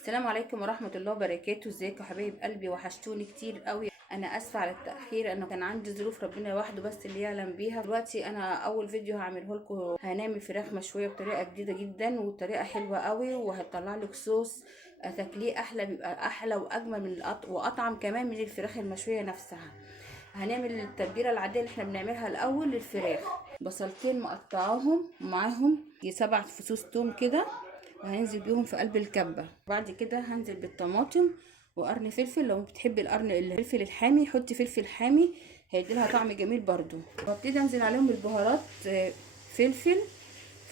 السلام عليكم ورحمة الله وبركاته. ازيكم يا حبايب قلبي؟ وحشتوني كتير قوي. انا اسفة على التأخير، انه كان عندي ظروف ربنا وحده بس اللي يعلم بيها. دلوقتي انا اول فيديو هعمله لكم، هنعمل فراخ مشوية بطريقة جديدة جدا وطريقة حلوة قوي، وهتطلع لك صوص تاكليه احلى، بيبقى احلى واجمل من واطعم كمان من الفراخ المشوية نفسها. هنعمل التتبيلة العادية اللي احنا بنعملها الاول للفراخ. بصلتين مقطعاهم معاهم 7 فصوص توم كده، وهننزل بيهم في قلب الكبة. بعد كده هنزل بالطماطم وقرن فلفل. لو بتحبي الفلفل الحامي حطي فلفل حامي، هيديلها طعم جميل برضو. وابتدي انزل عليهم بالبهارات، فلفل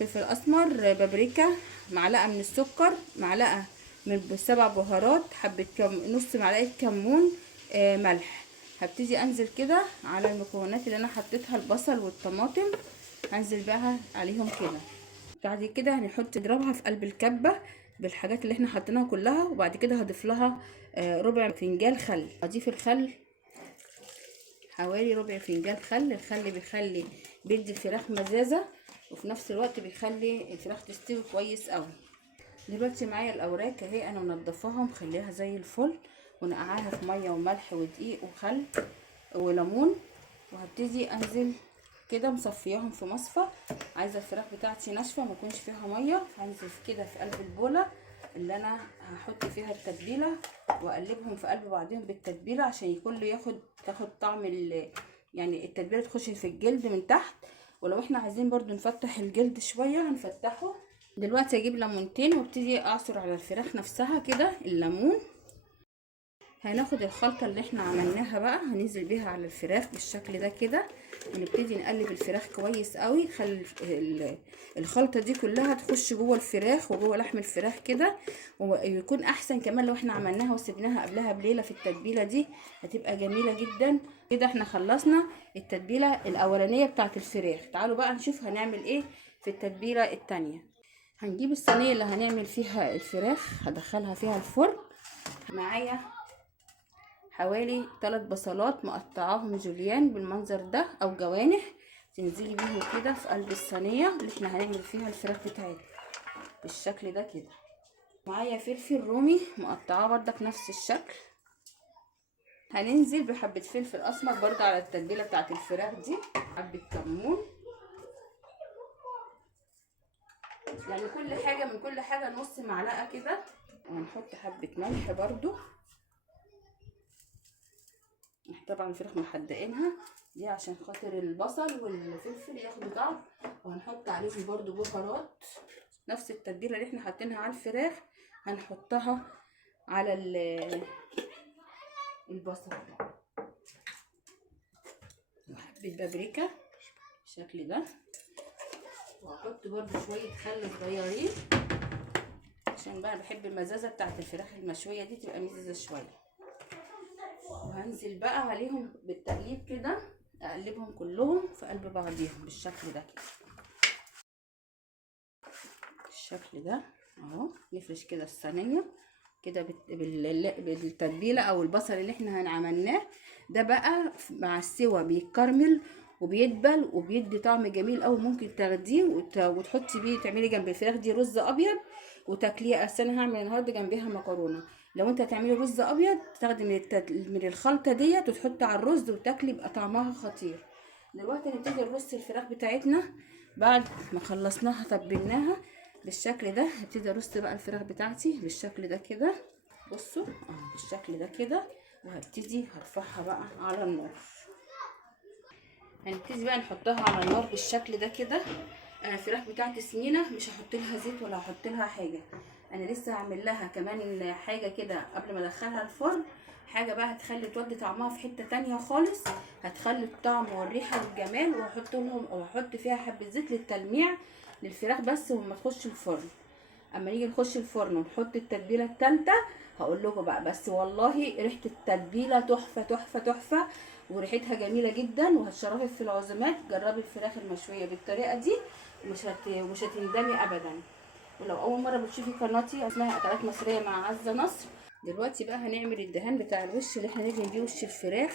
اسمر، بابريكا، معلقه من السكر، معلقه من 7 بهارات، حبه نص معلقه كمون، ملح. هبتدي انزل كده على المكونات اللي انا حطيتها، البصل والطماطم، هنزل بقى عليهم كده. بعد كده نضربها في قلب الكبة بالحاجات اللي احنا حطيناها كلها. وبعد كده هضيف لها ربع فنجان خل. هضيف الخل حوالي ربع فنجان خل. الخل بيدي الفراخ مزازة، وفي نفس الوقت بيخلي الفراخ تستوي كويس قوي. دلوقتي معايا الاوراق اهي، انا منضفاها مخليها زي الفل، ونقعها في ميه وملح ودقيق وخل وليمون. وهبتدي انزل كده مصفياهم في مصفى. عايزه الفراخ بتاعتي ناشفه ما يكونش فيها ميه، فهنزل كده في قلب البوله اللي انا هحط فيها التتبيله، واقلبهم في قلب بعضهم بالتتبيله عشان كله تاخد طعم يعني التتبيله تخش في الجلد من تحت. ولو احنا عايزين برضو نفتح الجلد شويه هنفتحه. دلوقتي اجيب ليمونتين وابتدي اعصر على الفراخ نفسها كده الليمون. هناخد الخلطة اللي احنا عملناها بقى، هننزل بيها على الفراخ بالشكل ده كده، ونبتدي نقلب الفراخ كويس قوي. خلي الخلطة دي كلها تخش جوه الفراخ وجوه لحم الفراخ كده. ويكون احسن كمان لو احنا عملناها وسبناها قبلها بليلة في التتبيلة دي، هتبقى جميلة جدا. كده احنا خلصنا التتبيلة الاولانية بتاعت الفراخ. تعالوا بقى نشوف هنعمل ايه في التتبيلة التانية. هنجيب الصينية اللي هنعمل فيها الفراخ، هدخلها فيها الفرن. معايا حوالي 3 بصلات مقطعاهم جوليان بالمنظر ده او جوانح، تنزلي بيهم كده في قلب الصينيه اللي احنا هنعمل فيها الفراخ بتاعتنا بالشكل ده كده. معايا فلفل رومي مقطعاه بردك نفس الشكل. هننزل بحبه فلفل اسمر برضه على التتبيله بتاعت الفراخ دي، حبه كمون، يعني كل حاجه من كل حاجه نص معلقه كده. وهنحط حبه ملح برضه، طبعا الفراخ محدقينها دي عشان خاطر البصل والفلفل ياخدوا طعم. وهنحط عليهم برضو بهارات، نفس التتبيله اللي احنا حاطينها على الفراخ هنحطها على البصل. وحبه بابريكا بالشكل ده. وهحط برضو شويه خل صغيرين عشان بقى بحب المزازه بتاعت الفراخ المشويه دي تبقى مزازه شويه. وهنزل بقى عليهم بالتقليب كده، اقلبهم كلهم في قلب بعضيهم بالشكل ده كده، بالشكل ده اهو. نفرش كده الصينيه كده بالتتبيله او البصل اللي احنا عملناه ده بقى مع السوا بيتكرمل وبيدبل وبيدي طعم جميل قوي. ممكن تاخديه وتحطي بيه، تعملي جنب الفراخ دي رز ابيض وتاكليه. اصل انا هعمل النهارده جنبيها مكرونه. لو انت هتعملي رز ابيض تاخدي من الخلطه ديت وتحطي على الرز وتاكلي، يبقى طعمها خطير. دلوقتي نبتدي نرص الفراخ بتاعتنا بعد ما خلصناها تبلناها بالشكل ده. هبتدي ارص بقى الفراخ بتاعتي بالشكل ده كده، بصوا بالشكل ده كده. وهبتدي هرفعها بقى على النار. هنبتدي بقى نحطها على النار بالشكل ده كده. انا الفراخ بتاعتي سمينه، مش هحط لها زيت ولا هحط لها حاجه. انا لسه هعمل لها كمان حاجه كده قبل ما ادخلها الفرن، حاجه بقى هتخلي تودي طعمها في حته تانية خالص، هتخلي الطعم والريحه والجمال. وهحط فيها حبه زيت للتلميع للفراخ بس وما تخش الفرن. اما نيجي نخش الفرن ونحط التتبيله الثالثه هقول لكم بقى. بس والله ريحه التتبيله تحفه تحفه تحفه، وريحتها جميله جدا. وهتشرفك في العزومات. جربي الفراخ المشويه بالطريقه دي مش هتندمي ابدا. ولو اول مره بتشوفي قناتي اسمها اكلات مصريه مع عزه نصر. دلوقتي بقى هنعمل الدهان بتاع الوش اللي احنا ندهن بيه وش الفراخ.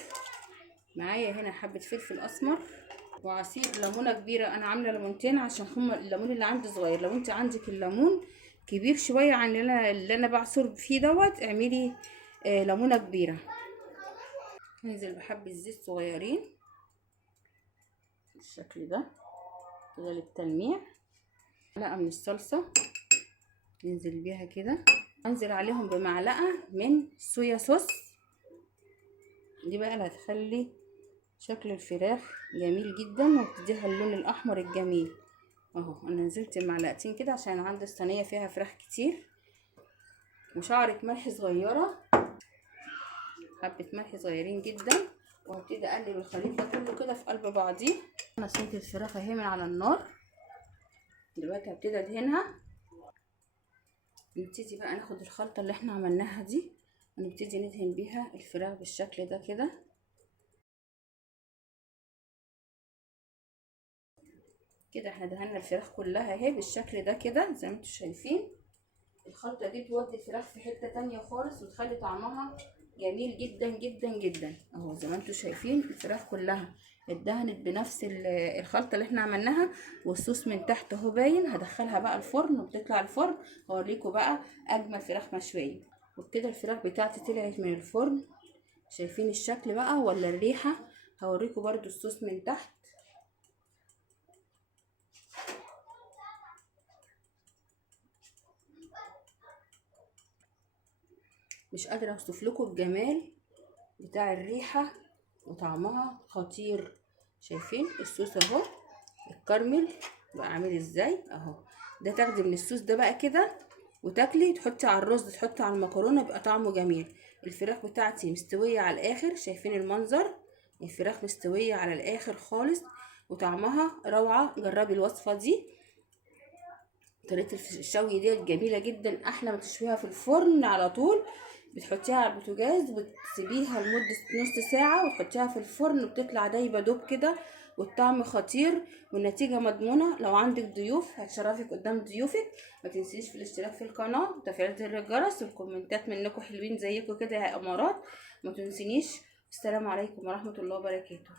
معايا هنا حبه فلفل اسمر وعصير ليمونه كبيره. انا عامله ليمونتين عشان هما الليمون اللي عندي صغير. لو انت عندك الليمون كبير شويه عن اللي انا بعصر فيه دوت، اعملي ليمونه كبيره. ننزل بحبه زيت صغيرين بالشكل ده كده للتلميع. معلقه من الصلصه ننزل بيها كده. انزل عليهم بمعلقه من صويا صوص، دي بقى اللي هتخلي شكل الفراخ جميل جدا وبتديها اللون الاحمر الجميل. اهو انا نزلت معلقتين كده عشان عندي الصينيه فيها فراخ كتير. وشعرة ملح صغيره، حبه ملح صغيرين جدا. وهبتدي اقلب الخليط ده كله كده في قلب بعضيه. انا صينيه الفراخ اهي من على النار، دلوقتي هبتدي ادهنها. نبتدي بقى ناخد الخلطه اللي احنا عملناها دي ونبتدي ندهن بيها الفراخ بالشكل ده كده. كده احنا دهنا الفراخ كلها اهي بالشكل ده كده زي ما انتم شايفين. الخلطه دي بتودي الفراخ في حته تانية خالص وتخلي طعمها جميل جدا جدا جدا. اهو زي ما انتم شايفين الفراخ كلها اتدهنت بنفس الخلطه اللي احنا عملناها، والصوص من تحت اهو باين. هدخلها بقى الفرن وبتطلع الفرن هوريكم بقى اجمل فراخ مشويه. وبكده الفراخ بتاعتي طلعت من الفرن، شايفين الشكل بقى ولا الريحه؟ هوريكم برده الصوص من تحت. مش قادره اوصف لكم الجمال بتاع الريحه وطعمها خطير. شايفين الصوص اهو الكرمل بقى عامل ازاي اهو. ده تاخدي من الصوص ده بقى كده وتاكلي، تحطي على الرز تحطي على المكرونه يبقى طعمه جميل. الفراخ بتاعتي مستويه على الاخر، شايفين المنظر؟ الفراخ مستويه على الاخر خالص وطعمها روعه. جربي الوصفه دي، طريقه الشوي ديت جميله جدا. احلى ما تشويها في الفرن على طول، بتحطيها على البوتاجاز وتسيبيها لمده نص ساعه وتحطيها في الفرن وبتطلع دايبه دوب كده والطعم خطير والنتيجه مضمونه. لو عندك ضيوف هتشرفك قدام ضيوفك. ما تنسيش في الاشتراك في القناه وتفعيل زر الجرس والكومنتات منكم حلوين زيكم كده يا امارات. ما تنسينيش. السلام عليكم ورحمه الله وبركاته.